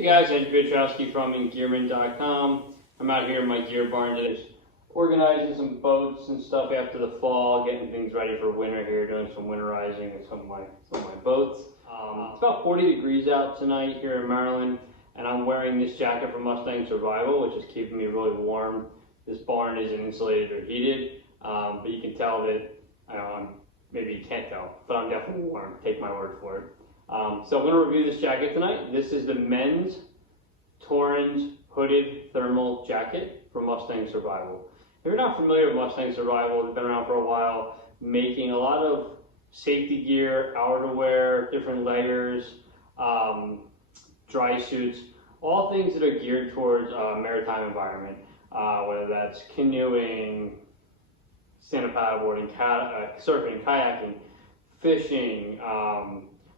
Hey guys, I'm Piotrowski from Engearment.com. I'm out here in my gear barn today, organizing some boats and stuff after the fall, getting things ready for winter here, doing some winterizing of some of my boats. It's about 40 degrees out tonight here in Maryland, and I'm wearing this jacket from Mustang Survival, which is keeping me really warm. This barn isn't insulated or heated, but you can tell that, maybe you can't tell, but I'm definitely warm, take my word for it. So I'm going to review this jacket tonight. This is the men's Torrens hooded thermal jacket from Mustang Survival. If you're not familiar with Mustang Survival, they've been around for a while, making a lot of safety gear, outerwear, different layers, dry suits, all things that are geared towards maritime environment, whether that's canoeing, stand-up paddleboarding, surfing, kayaking, fishing,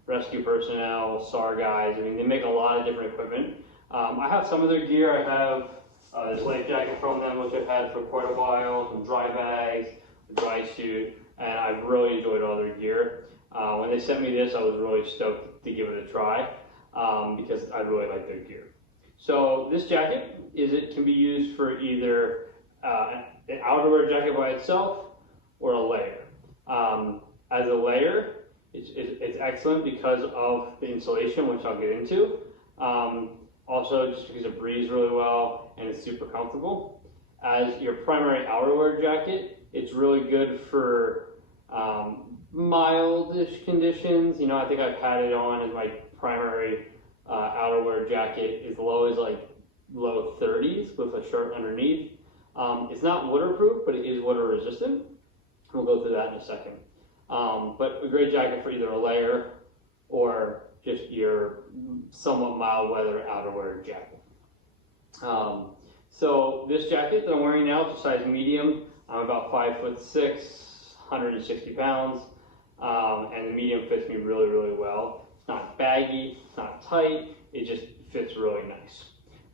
rescue personnel, SAR guys. I mean, they make a lot of different equipment. I have some of their gear. I have this life jacket from them, which I've had for quite a while, some dry bags, a dry suit, and I've really enjoyed all their gear. When they sent me this, I was really stoked to give it a try because I really like their gear. So this jacket can be used for either an outerwear jacket by itself or a layer. As a layer, it's excellent because of the insulation, which I'll get into. Also, just because it breathes really well and it's super comfortable. As your primary outerwear jacket, it's really good for mildish conditions. You know, I think I've had it on as my primary outerwear jacket as low as like low 30s with a shirt underneath. It's not waterproof, but it is water resistant. We'll go through that in a second. But a great jacket for either a layer or just your somewhat mild weather outerwear jacket. So this jacket that I'm wearing now is a size medium. I'm about 5'6", 160 pounds, and the medium fits me really, really well. It's not baggy, it's not tight, it just fits really nice.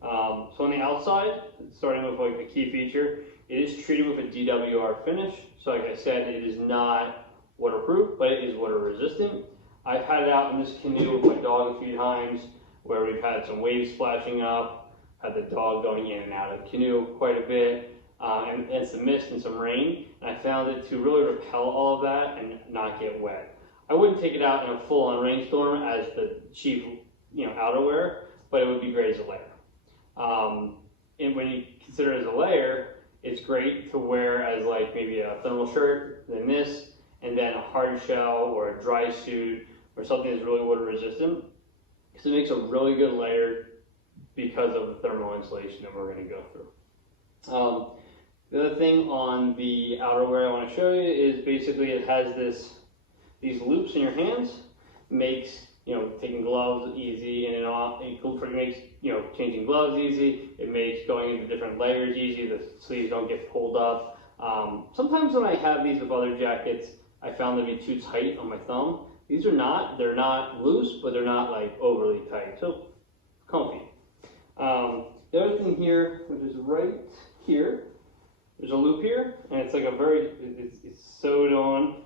So on the outside, starting with like the key feature, it is treated with a DWR finish. So like I said, it is not waterproof, but it is water resistant. I've had it out in this canoe with my dog a few times where we've had some waves splashing up, had the dog going in and out of the canoe quite a bit, and some mist and some rain. And I found it to really repel all of that and not get wet. I wouldn't take it out in a full-on rainstorm as the chief, outerwear, but it would be great as a layer. And when you consider it as a layer, it's great to wear as like maybe a thermal shirt, then this, and then a hard shell or a dry suit or something that's really water resistant, because it makes a really good layer because of the thermal insulation that we're going to go through. The other thing on the outerwear I want to show you is basically it has these loops in your hands, makes taking gloves easy in and off. It makes changing gloves easy. It makes going into different layers easy. The sleeves don't get pulled up. Sometimes when I have these with other jackets, I found them to be too tight on my thumb. These are not. They're not loose, but they're not like overly tight. So comfy. The other thing here, which is right here, there's a loop here, and it's like it's sewed on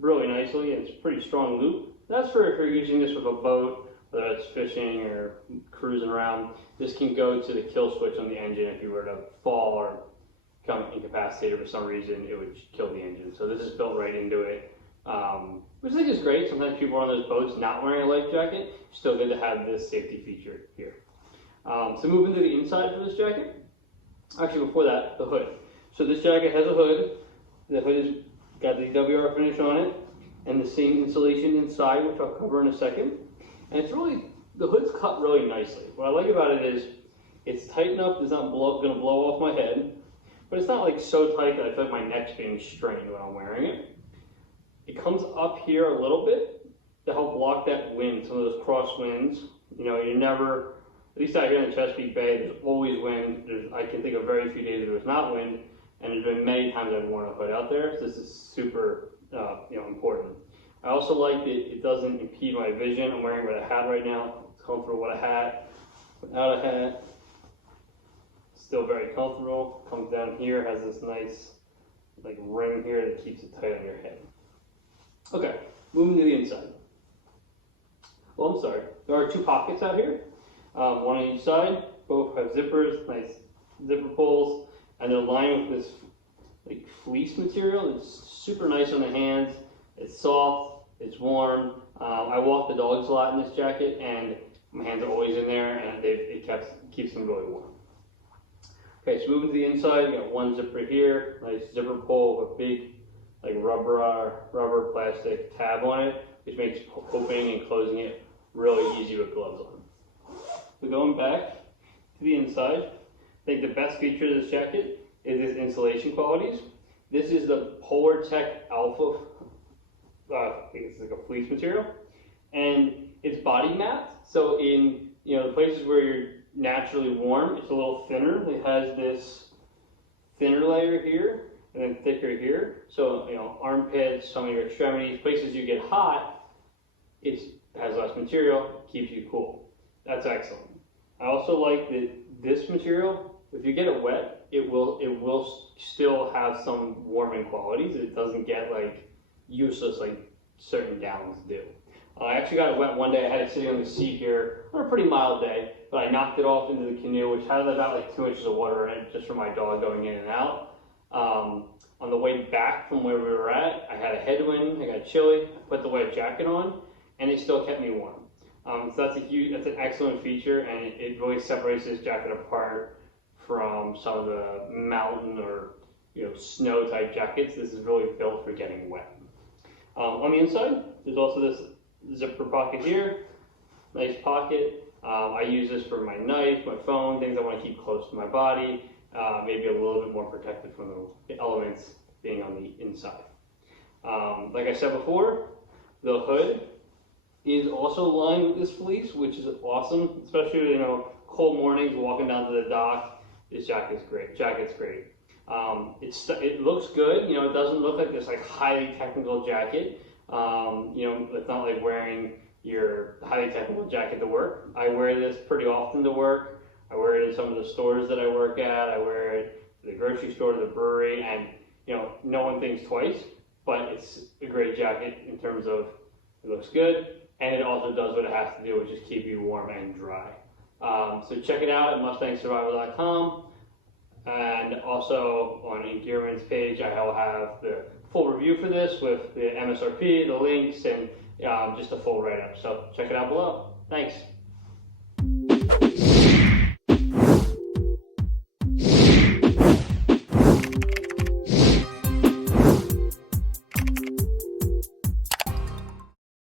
really nicely, and it's a pretty strong loop. That's for if you're using this with a boat, whether it's fishing or cruising around. This can go to the kill switch on the engine if you were to fall or become incapacitated for some reason, it would kill the engine. So this is built right into it, which I think is great. Sometimes people are on those boats not wearing a life jacket. Still good to have this safety feature here. So moving to the inside for this jacket. Actually, before that, the hood. So this jacket has a hood. The hood has got the WR finish on it and the same insulation inside, which I'll cover in a second. And the hood's cut really nicely. What I like about it is it's tight enough it's not going to blow off my head, but it's not like so tight that I feel like my neck's being strained when I'm wearing it. It comes up here a little bit to help block that wind, some of those cross winds. You never, at least out here in the Chesapeake Bay, there's always wind. I can think of very few days there was not wind, and there's been many times I've worn a hood out there, so this is super important. I also like that it doesn't impede my vision. I'm wearing with a hat right now. It's comfortable with a hat, without a hat. Still very comfortable. Comes down here, has this nice like ring here that keeps it tight on your head. Okay, moving to the inside. Well, I'm sorry. There are two pockets out here. one on each side. Both have zippers, nice zipper pulls, and they're lined with this like fleece material. It's super nice on the hands. It's soft. It's warm. I walk the dogs a lot in this jacket, and my hands are always in there, and it keeps them really warm. Okay, so moving to the inside, you got one zipper here, nice zipper pull with a big like rubber plastic tab on it, which makes opening and closing it really easy with gloves on. So going back to the inside, I think the best feature of this jacket is its insulation qualities. This is the Polartec Alpha, I think it's like a fleece material, and it's body mapped. So in the places where you're naturally warm, it's a little thinner. It has this thinner layer here and then thicker here. So armpits, some of your extremities, places you get hot, it has less material, keeps you cool. That's excellent. I also like that this material, if you get it wet, it will still have some warming qualities. It doesn't get like useless like certain gowns do. I actually got it wet one day. I had it sitting on the seat here on a pretty mild day, but I knocked it off into the canoe, which had about like 2 inches of water in it, just for my dog going in and out. On the way back from where we were at, I had a headwind, I got chilly, I put the wet jacket on, and it still kept me warm. So that's an excellent feature, and it really separates this jacket apart from some of the mountain or snow type jackets. This is really built for getting wet. On the inside, there's also this zipper pocket here, nice pocket. I use this for my knife, my phone, things I want to keep close to my body, maybe a little bit more protected from the elements being on the inside. Like I said before, the hood is also lined with this fleece, which is awesome, especially cold mornings walking down to the dock. This jacket's great. It looks good. It doesn't look like this like highly technical jacket. It's not like wearing your highly technical jacket to work. I wear this pretty often to work. I wear it in some of the stores that I work at. I wear it to the grocery store, to the brewery, and no one thinks twice. But it's a great jacket in terms of it looks good, and it also does what it has to do, which is keep you warm and dry. So check it out at mustangsurvival.com. And also on Engearment's page, I will have the full review for this with the MSRP, the links, and just a full write-up. So check it out below. Thanks.